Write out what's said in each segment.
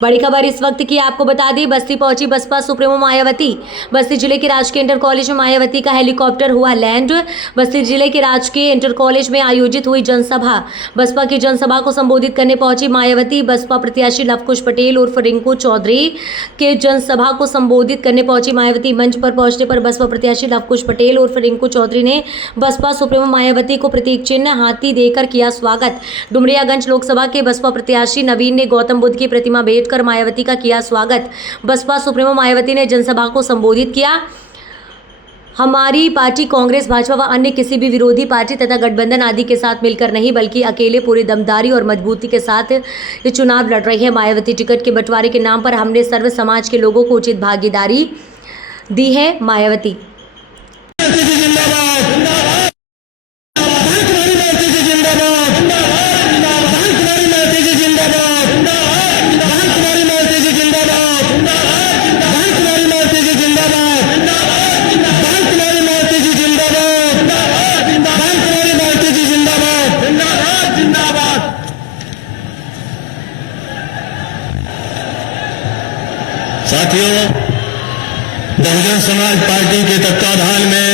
बड़ी खबर इस वक्त की आपको बता दी, बस्ती पहुंची बसपा सुप्रीमो मायावती। बस्ती जिले के राजकीय इंटर कॉलेज में मायावती का हेलीकॉप्टर हुआ लैंड। बस्ती जिले के राजकीय इंटर कॉलेज में आयोजित हुई जनसभा। बसपा की जनसभा को संबोधित करने पहुंची मायावती। बसपा प्रत्याशी लवकुश पटेल उर्फ रिंकू चौधरी के जनसभा को संबोधित करने पहुंची मायावती। मंच पर पहुंचने पर बसपा प्रत्याशी लवकुश पटेल उर्फ रिंकू चौधरी ने बसपा सुप्रीमो मायावती को प्रतीक चिन्ह हाथी देकर किया स्वागत। डुमरियागंज लोकसभा के बसपा प्रत्याशी नवीन ने गौतम बुद्ध की प्रतिमा भेंट कर मायावती का किया स्वागत। बसपा सुप्रीमो मायावती ने जनसभा को संबोधित किया। हमारी पार्टी कांग्रेस, भाजपा व अन्य किसी भी विरोधी पार्टी तथा गठबंधन आदि के साथ मिलकर नहीं बल्कि अकेले पूरी दमदारी और मजबूती के साथ ये चुनाव लड़ रही है। मायावती टिकट के बंटवारे के नाम पर हमने सर्व समाज के लोगों को उचित भागीदारी दी है। मायावती साथियों, बहुजन समाज पार्टी के तत्वाधान में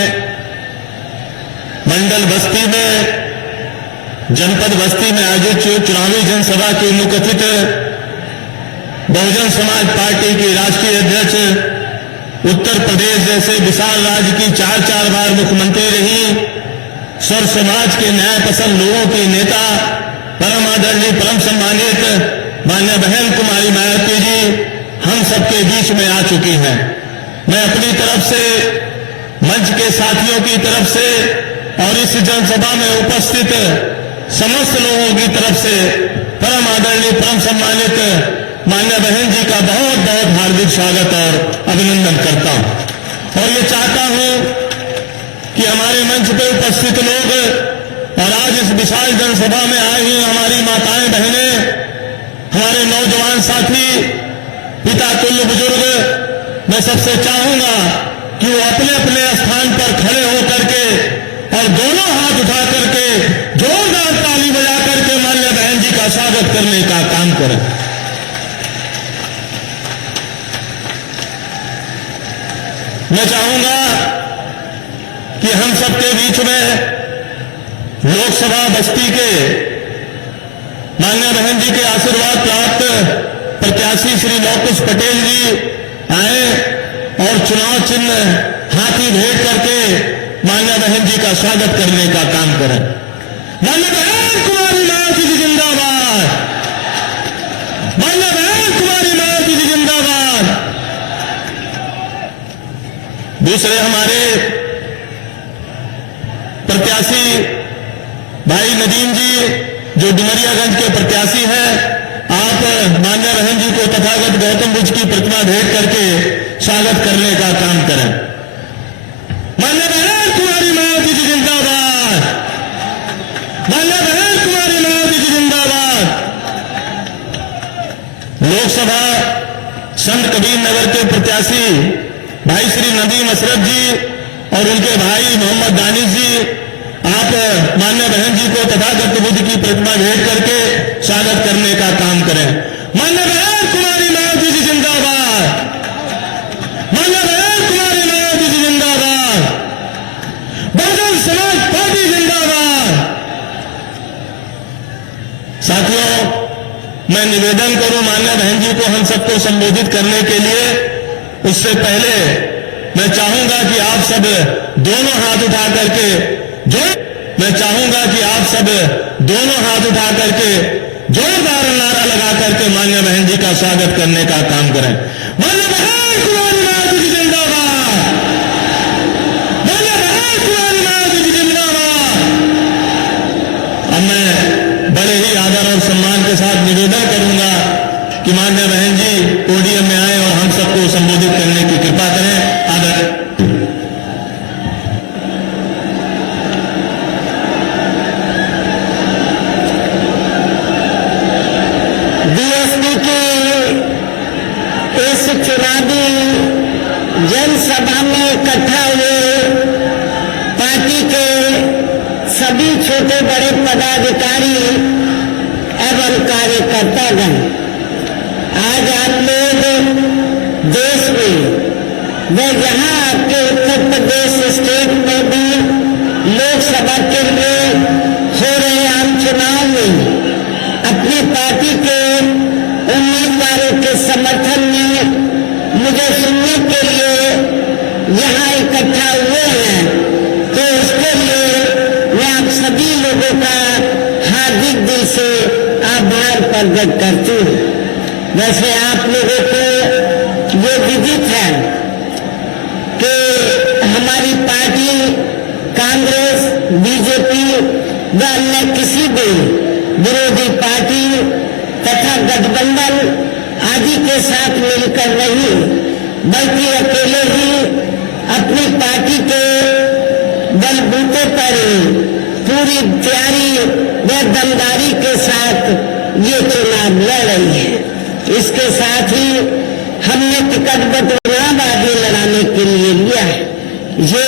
मंडल बस्ती में, जनपद बस्ती में आयोजित चुनावी जनसभा के मुख्य अतिथि बहुजन समाज पार्टी के राष्ट्रीय अध्यक्ष, उत्तर प्रदेश जैसे विशाल राज्य की चार बार मुख्यमंत्री रही, सर्व समाज के न्याय पसंद लोगों की नेता, परम आदरणीय परम सम्मानित मान्य बहन कुमारी मायावती जी हम सबके बीच में आ चुकी हैं। मैं अपनी तरफ से, मंच के साथियों की तरफ से और इस जनसभा में उपस्थित समस्त लोगों की तरफ से परम आदरणीय परम सम्मानित मान्य बहन जी का बहुत बहुत हार्दिक स्वागत और अभिनंदन करता हूं। और ये चाहता हूं कि हमारे मंच पर उपस्थित लोग और आज इस विशाल जनसभा में आई हुई हमारी माताएं बहनें, हमारे नौजवान साथी, पिता तुल्य बुजुर्ग, मैं सबसे चाहूंगा कि वो अपने अपने स्थान पर खड़े होकर के और दोनों हाथ उठा करके जोरदार ताली बजा करके मान्य बहन जी का स्वागत करने का काम करें। मैं चाहूंगा कि हम सबके बीच में लोकसभा बस्ती के मान्य बहन जी के आशीर्वाद प्राप्त प्रत्याशी श्री लवकुश पटेल जी आए और चुनाव चिन्ह हाथी भेंट करके मान्य बहन जी का स्वागत करने का काम करें। मान्य बहन कुमारी मायावती जी जिंदाबाद, मान्य बहन कुमारी मायावती जी जिंदाबाद। दूसरे हमारे प्रत्याशी भाई नदीम जी जो डुमरियागंज के प्रत्याशी हैं, आप मान्य बहन जी को तथागत गौतम बुद्ध की प्रतिमा भेंट करके स्वागत करने का काम करें। मान्य बहन कुमारी मायावती जी जिंदाबाद, मान्य बहन कुमारी मायावती जी जिंदाबाद। लोकसभा संत कबीर नगर के प्रत्याशी भाई श्री नदीम अशरफ जी और उनके भाई मोहम्मद दानिश जी, आप मान्य बहन जी को तथागत बुद्ध की प्रतिमा भेंट करके स्वागत करने का काम करें। मान्य बहन कुमारी मायावती जी जिंदाबाद, मान्य बहन कुमारी मायावती जी जिंदाबाद, बहुजन समाज पार्टी जिंदाबाद। साथियों, मैं निवेदन करूं मान्य बहन जी को हम सबको संबोधित करने के लिए, उससे पहले मैं चाहूंगा कि आप सब दोनों हाथ उठा करके मैं चाहूंगा कि आप सब दोनों हाथ उठा करके जोरदार नारा लगा करके मान्य बहन जी का स्वागत करने का काम करें। मान्य बहन कुमारी मायावती जी जिंदाबाद, मान्य बहन कुमारी मायावती जी जिंदाबाद। अब मैं बड़े ही आदर और सम्मान के साथ निवेदन करूंगा कि मान्य बहन जी पोडियम में आए और हम सबको संबोधित करने की कृपा करें। आदर इस चुनावी जनसभा में इकट्ठा हुए पार्टी के सभी छोटे बड़े पदाधिकारी एवं कार्यकर्तागण, आज आप लोग देश में व यहाँ आपके उत्तर प्रदेश स्टेट में भी लोकसभा के लिए हो रहे आम चुनाव में अपनी पार्टी के उम्मीदवारों के समर्थन में मुझे सुनने के लिए यहाँ इकट्ठा हुए हैं, तो इसके लिए मैं आप सभी लोगों का हार्दिक दिल से आभार प्रकट करती हूँ। वैसे आप लोगों को ये विदित है कि हमारी पार्टी कांग्रेस, बीजेपी व अन्य किसी भी विरोधी पार्टी तथा गठबंधन आदि के साथ मिलकर नहीं, बल्कि अकेले ही अपनी पार्टी के बलबूते पर पूरी तैयारी व दमदारी के साथ ये चुनाव लड़ रही है। इसके साथ ही हमने टिकट बंटवारावादी लड़ाने के लिए लिया है, ये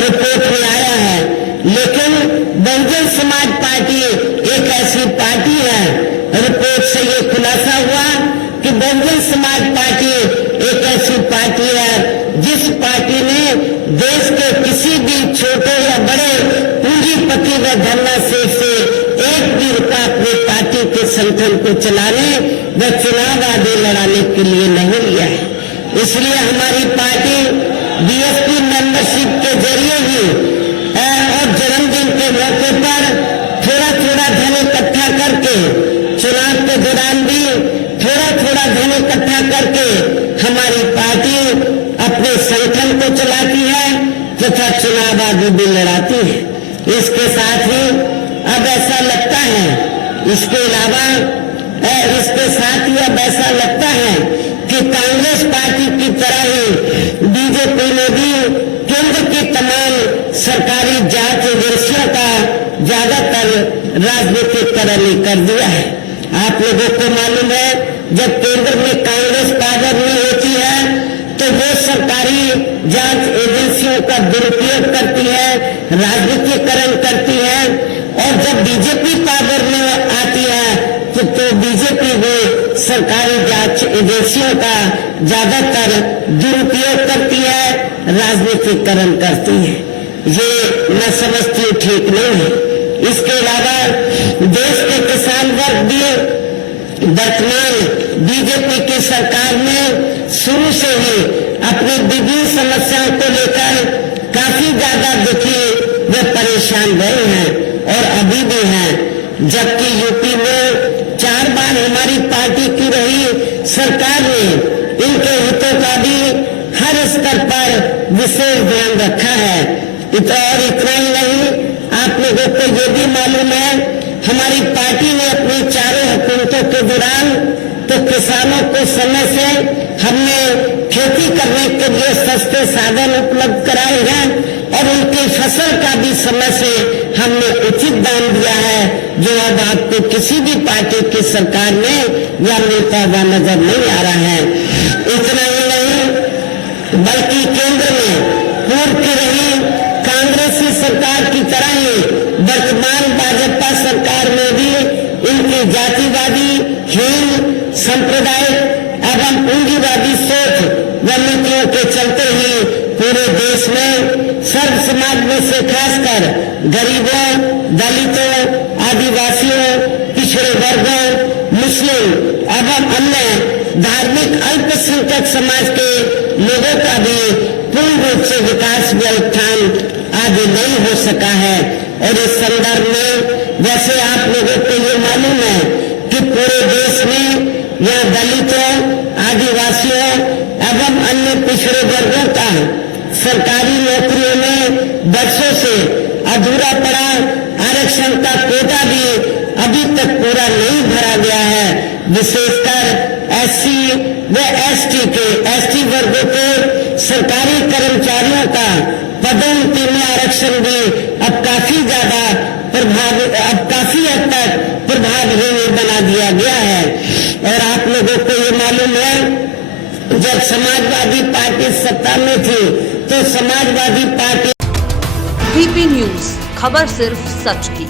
रिपोर्ट में आया है। लेकिन बहुजन समाज पार्टी एक ऐसी पार्टी है, रिपोर्ट से ये खुलासा हुआ कि बहुजन समाज पार्टी एक ऐसी पार्टी है जिस पार्टी ने देश के किसी भी छोटे या बड़े पूंजीपति व धन्नासेठ से एक भी रुपया अपनी पार्टी के संगठन को चलाने व चुनाव आदि लड़ाने के लिए नहीं लिया है। इसलिए हमारी पार्टी बीएसपी मेंबरशिप के जरिए ही और जन्मदिन के मौके पर थोड़ा थोड़ा धन इकट्ठा करके, चुनाव के दौरान भी थोड़ा थोड़ा धन इकट्ठा करके हमारी पार्टी अपने संगठन को चलाती है तथा चुनाव आदि भी लड़ाती है। इसके साथ ही अब ऐसा लगता है, इसके अलावा इसके साथ ही अब ऐसा लगता है कि कांग्रेस पार्टी की तरह ही बीजेपी ने भी केंद्र की तमाम सरकारी जांच एजेंसियों का ज्यादातर राजनीतिकरण कर दिया है। आप लोगों को मालूम है, जब केंद्र में कांग्रेस पावर नहीं होती है तो वो सरकारी जांच एजेंसियों का दुरुपयोग करती है, राजनीतिकरण करती है, और जब बीजेपी पावर में आती है तो बीजेपी भी सरकारी जांच एजेंसियों का ज्यादातर दुरुपयोग करती है, राजनीतिकरण करती है। ये मैं समझती हूँ ठीक नहीं है। इसके अलावा देश के किसान वर्ग भी वर्तमान बीजेपी की सरकार में शुरू से ही अपनी विभिन्न समस्याओं को लेकर काफी ज्यादा दुखी व परेशान रहे हैं और अभी भी हैं। जबकि यूपी में 4 बार हमारी पार्टी की रही सरकार ने इनके हितों का भी हर स्तर पर विशेष ध्यान रखा है। और इतना ही नहीं, आप लोगों को ये भी मालूम है, हमारी पार्टी ने अपनी चारों हुकूमतों के दौरान तो किसानों को समय से हमने खेती करने के लिए सस्ते साधन उपलब्ध कराए हैं और उनकी फसल का भी समय से हमने उचित दाम दिया है, जो अब आपको किसी भी पार्टी की सरकार में या मिलता हुआ नजर नहीं आ रहा है। इतना ही नहीं, बल्कि केंद्र में पूर्व की रही कांग्रेसी सरकार की तरह ही वर्तमान भाजपा सरकार में भी इनकी जातिवादी, हीन, सांप्रदायिक एवं पूंजीवादी सोच व नीतियों के चलते ही पूरे देश में सर्व समाज में से खासकर गरीबों, दलितों, आदिवासियों, पिछड़े वर्गों, मुस्लिम एवं अन्य धार्मिक अल्पसंख्यक समाज के लोगों का भी पूर्ण रूप से विकास व उत्थान आदि नहीं हो सका है। और इस संदर्भ में वैसे आप लोगों को ये मालूम है कि पूरे देश में यहाँ दलितों, आदिवासियों एवं अन्य पिछड़े वर्गों का सरकारी नौकरियों में वर्षों से अधूरा पड़ा आरक्षण का कोटा भी अभी तक पूरा नहीं भरा गया है। विशेषकर एससी व एसटी वर्गों के सरकारी कर्मचारियों का पदोन्नति में आरक्षण भी अब काफी हद तक प्रभावहीन बना दिया गया है। और आप लोगों को ये मालूम है, जब समाजवादी पार्टी सत्ता में थी तो समाजवादी पार्टी डीपी न्यूज, खबर सिर्फ सच की।